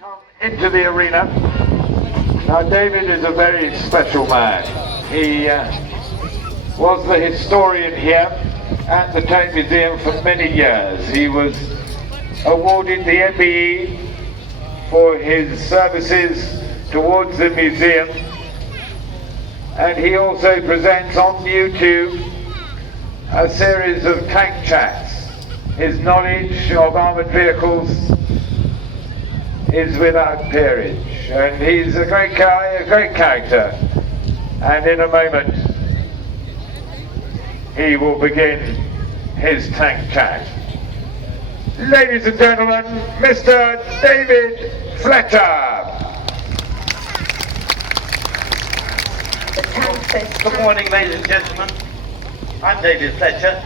come into the arena. Now David is a very special man. He was the historian here at the Tank Museum for many years. He was awarded the MBE for his services towards the museum, and he also presents on YouTube a series of tank chats. His knowledge of armoured vehicles is without peerage, and he's a great guy, a great character, and in a moment he will begin his tank chat. Ladies and gentlemen, Mr. David Fletcher. Good morning, ladies and gentlemen. I'm David Fletcher.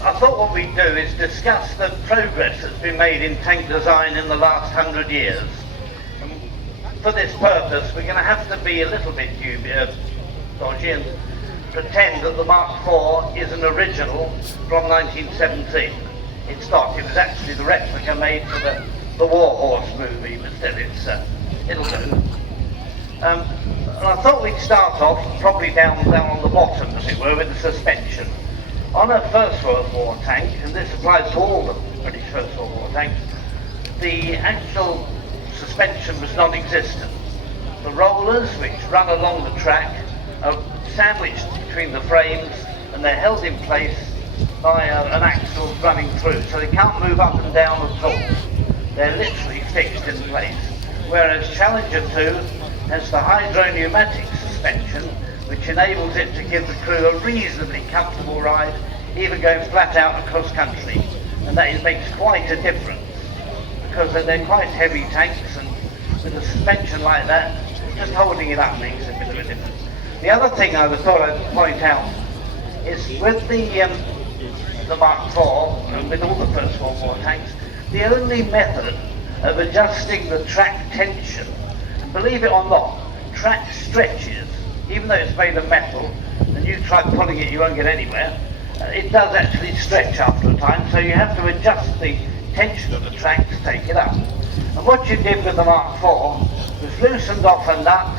I thought what we'd do is discuss the progress that's been made in tank design in the last 100 years. And for this purpose, we're going to have to be a little bit dodgy and pretend that the Mark IV is an original from 1917. It's not. It was actually the replica made for the War Horse movie, but still, it'll do. And I thought we'd start off probably down on the bottom, as it were, with the suspension. On a First World War tank, and this applies to all the British First World War tanks, the actual suspension was non-existent. The rollers, which run along the track, are sandwiched between the frames, and they're held in place by an axle running through, so they can't move up and down at all. They're literally fixed in place. Whereas Challenger 2 has the hydro-pneumatic suspension, which enables it to give the crew a reasonably comfortable ride, even going flat out across country. And that makes quite a difference, because they're quite heavy tanks, and with a suspension like that, just holding it up makes a bit of a difference. The other thing I thought I'd point out is with the Mark IV, and with all the First World War tanks, the only method of adjusting the track tension, and believe it or not, track stretches, even though it's made of metal, and you try pulling it, you won't get anywhere. It does actually stretch after a time, so you have to adjust the tension of the track to take it up. And what you did with the Mark IV was loosened off a nut,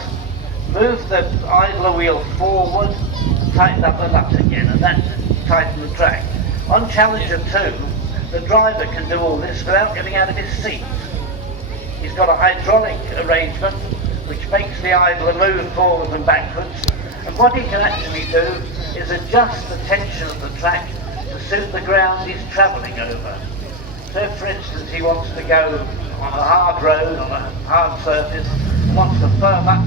moved the idler wheel forward, tightened up the nut again, and that tightened the track. On Challenger 2, the driver can do all this without getting out of his seat. He's got a hydraulic arrangement which makes the idler move forwards and backwards, and what he can actually do is adjust the tension of the track to suit the ground he's travelling over. So if, for instance, he wants to go on a hard road, on a hard surface, and wants to firm up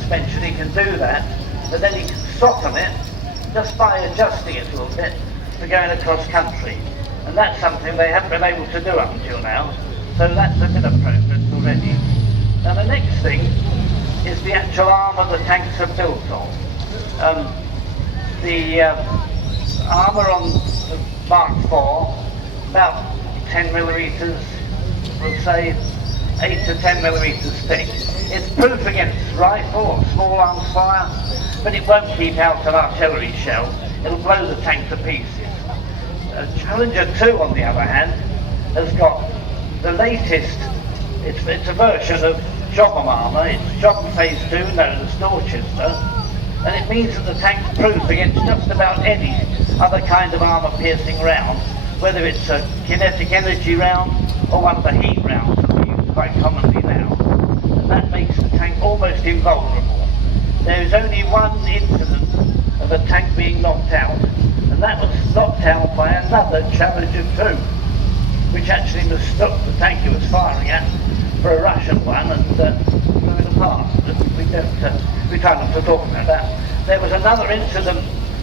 suspension, he can do that, but then he can soften it just by adjusting it a little bit for going across country. And that's something they haven't been able to do up until now, so that's a bit of progress already. Now the next thing is the actual armour the tanks are built on. The armour on the Mark IV, about 10 millimetres, we'll say 8 to 10 millimetres thick. It's proof against rifle or small arms fire, but it won't keep out an artillery shell. It'll blow the tank to pieces. Challenger 2, on the other hand, has got the latest. It's a version of Jobbum armour. It's Jobbum Phase 2, known as Dorchester, and it means that the tank's proof against just about any other kind of armour-piercing round, whether it's a kinetic energy round or one of the heat rounds that we use quite commonly now. And that makes the tank almost invulnerable. There is only one incident of a tank being knocked out, and that was knocked out by another Challenger 2, which actually mistook the tank he was firing at for a Russian one and blew it apart. We try not to talk about that. There was another incident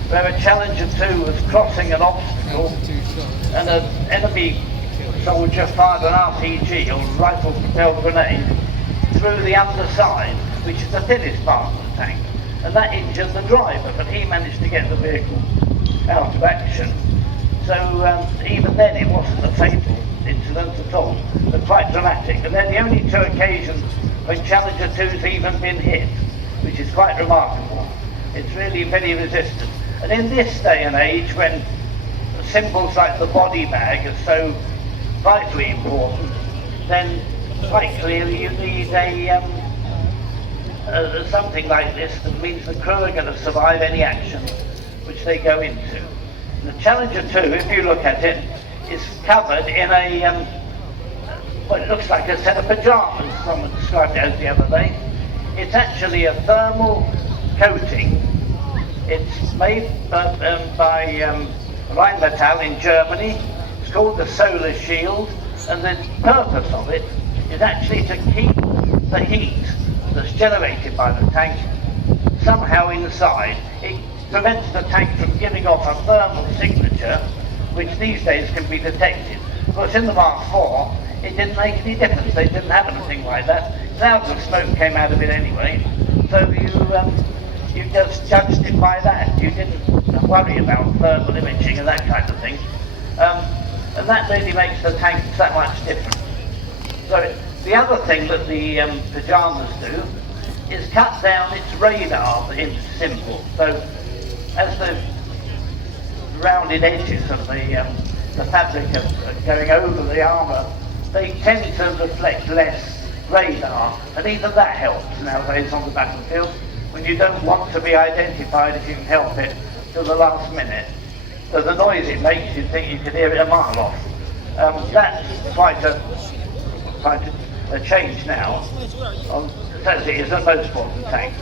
where a Challenger 2 was crossing an obstacle and an enemy soldier fired an RPG, or rifle-propelled grenade, through the underside, which is the thinnest part of the tank, and that injured the driver, but he managed to get the vehicle out of action. So even then it wasn't a fatal incident at all, but quite dramatic. And they're the only two occasions when Challenger 2's even been hit, which is quite remarkable. It's really very resistant. And in this day and age, when symbols like the body bag are so vitally important, then quite clearly you need something like this that means the crew are going to survive any action which they go into. And the Challenger 2, if you look at it, is covered in what looks like a set of pyjamas, someone described it as the other day. It's actually a thermal coating. It's made by Rheinmetall in Germany. It's called the Solar Shield, and the purpose of it is actually to keep the heat that's generated by the tank somehow inside. It prevents the tank from giving off a thermal signature, which these days can be detected. Of course, in the Mark IV, it didn't make any difference. They didn't have anything like that. Clouds of smoke came out of it anyway, so you just judged it by that. You didn't worry about thermal imaging and that kind of thing. And that really makes the tank that much different. So the other thing that the pyjamas do is cut down its radar symbol. So as the rounded edges of the fabric are going over the armour, they tend to reflect less radar, and even that helps nowadays on the battlefield when you don't want to be identified, if you can help it, till the last minute. So the noise it makes, you'd think you could hear it a mile off. That's quite a change now, as it is at most modern tanks.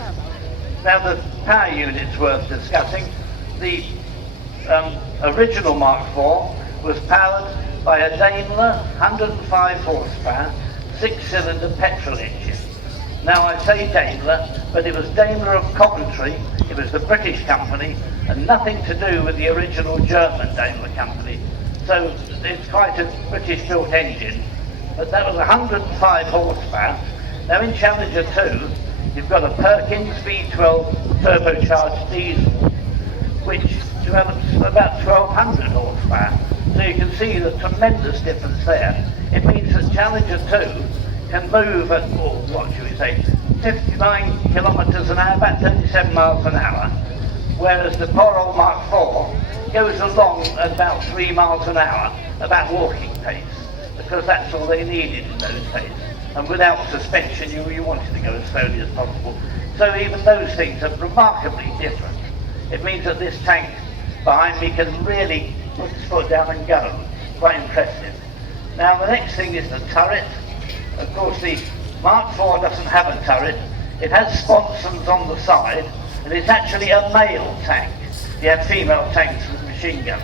Now the power unit's worth discussing. The original Mark IV was powered by a Daimler 105 horsepower, 6-cylinder petrol engine. Now I say Daimler, but it was Daimler of Coventry. It was the British company, and nothing to do with the original German Daimler company. So it's quite a British-built engine, but that was 105 horsepower. Now in Challenger 2, you've got a Perkins V12 turbocharged diesel, which develops about 1,200 horsepower. So you can see the tremendous difference there. It means that Challenger 2 can move at, what should we say, 59 kilometres an hour, about 37 miles an hour, whereas the poor old Mark IV goes along at about 3 miles an hour, about walking pace, because that's all they needed in those days. And without suspension, you wanted to go as slowly as possible. So even those things are remarkably different. It means that this tank behind me can really put its foot down and go. Quite impressive. Now the next thing is the turret. Of course the Mark IV doesn't have a turret. It has sponsons on the side, and it's actually a male tank. You have female tanks with machine guns,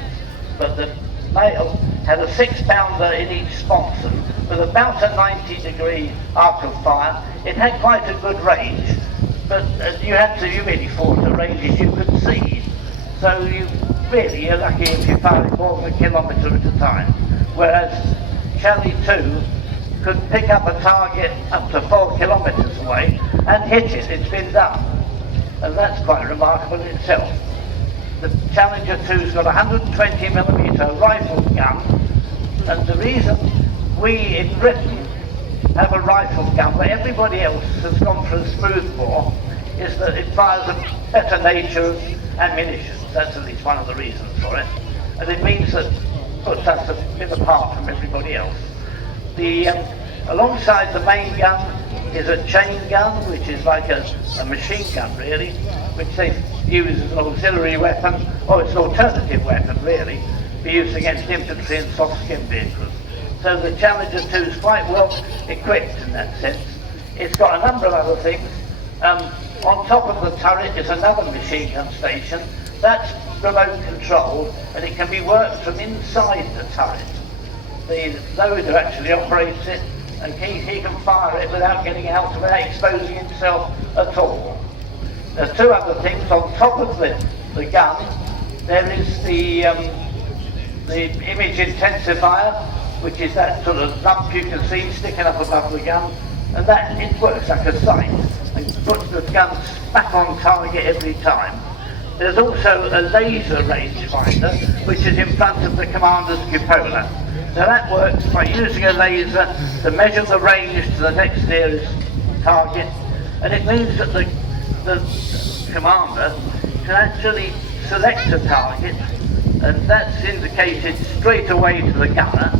but the male had a 6-pounder in each sponson with about a 90-degree arc of fire. It had quite a good range, but you really fought at ranges you could see. So you're lucky if you fire it more than a kilometre at a time. Whereas Charlie 2 could pick up a target up to 4 kilometres away and hit it. It's been done. And that's quite remarkable in itself. The Challenger 2's got a 120mm rifle gun, and the reason we in Britain have a rifle gun where everybody else has gone for a smoothbore is that it fires a better nature of ammunition. That's at least one of the reasons for it. And it means that it puts us a bit apart from everybody else. Alongside the main gun is a chain gun, which is like a machine gun really, which they use as an auxiliary weapon, or it's an alternative weapon really, be used against infantry and soft skin vehicles. So the Challenger 2 is quite well equipped in that sense. It's got a number of other things. On top of the turret is another machine gun station. That's remote controlled, and it can be worked from inside the turret. The loader actually operates it, and he can fire it without getting out, without exposing himself at all. There's two other things. On top of the gun, there is the image intensifier, which is that sort of lump you can see sticking up above the gun, and that it works like a sight and puts the gun back on target every time. There's also a laser rangefinder, which is in front of the commander's cupola. Now that works by using a laser to measure the range to the next nearest target, and it means that the commander can actually select a target, and that's indicated straight away to the gunner.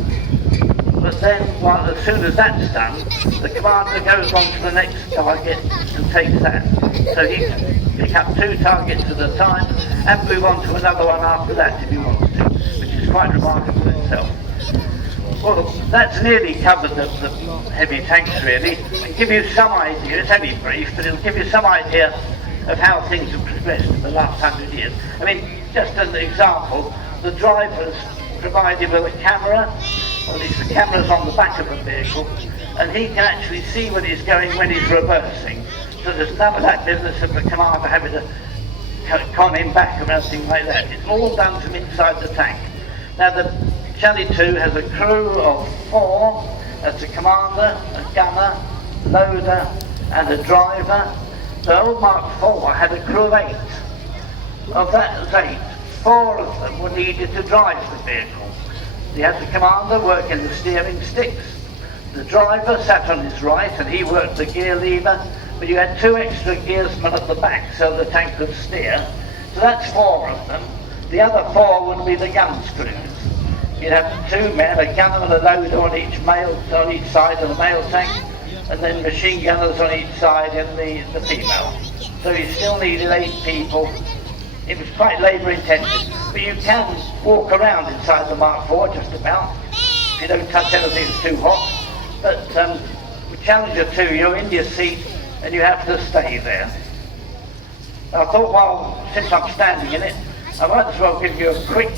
But But then, well, as soon as that's done, the commander goes on to the next target and takes that. So he can pick up 2 targets at a time and move on to another one after that if he wants to, which is quite remarkable in itself. Well, that's nearly covered the heavy tanks really, and give you some idea. It's only brief, but it'll give you some idea of how things have progressed in the last 100 years. I mean, just as an example, the driver's provided with a camera, or at least the camera's on the back of the vehicle, and he can actually see where he's going when he's reversing. So there's none of that business of the commander having to con him back or anything like that. It's all done from inside the tank. Now the Charlie 2 has a crew of 4. That's a commander, a gunner, loader and a driver. The old Mark IV had a crew of 8. Of that 8, 4 of them were needed to drive the vehicle. You had the commander working the steering sticks. The driver sat on his right and he worked the gear lever, but you had 2 extra gearsmen at the back so the tank could steer. So that's 4 of them. The other 4 would be the gun screws. You'd have 2 men, a gunner and a loader on each side of the male tank, and then machine gunners on each side in the female. So you still needed 8 people. It was quite labour intensive, but you can walk around inside the Mark IV just about, if you don't touch anything that's too hot. But with Challenger 2, you're in your seat and you have to stay there. I thought, well, since I'm standing in it, I might as well give you a quick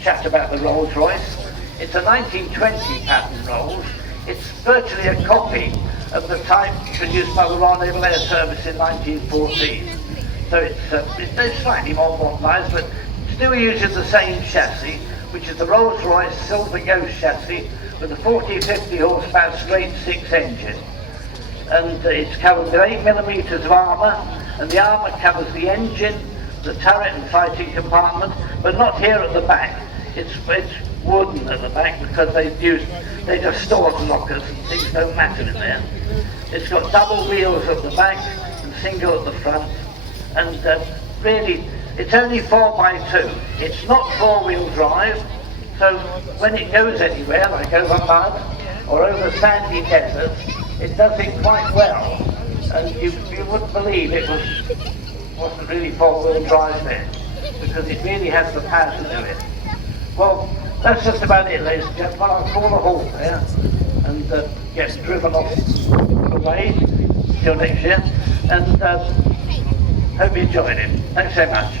chat about the Rolls Royce. It's a 1920 pattern Rolls. It's virtually a copy of the type produced by the Royal Naval Air Service in 1914. So it's slightly more modernised, but still uses the same chassis, which is the Rolls Royce Silver Ghost chassis with a 40-50 horsepower straight 6 engine. And it's covered with 8mm of armour, and the armour covers the engine, the turret and fighting compartment, but not here at the back. It's wooden at the back because they just store the lockers and things don't matter in there. It's got double wheels at the back and single at the front, and really it's only 4x2. It's not 4-wheel drive, so when it goes anywhere, like over mud or over sandy deserts, it does it quite well, and you wouldn't believe it wasn't really 4-wheel drive there, because it really has the power to do it. Well, that's just about it, ladies and gentlemen. I'll call a halt there and get driven off away till next year, and hope you enjoyed it. Thanks so much.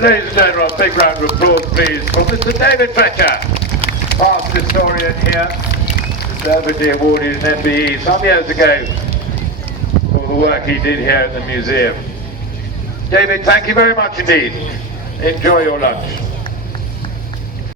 Ladies and gentlemen, a big round of applause please for Mr. David Fletcher, past historian here, deservedly awarded an MBE some years ago for the work he did here at the museum. David, thank you very much indeed. Enjoy your lunch.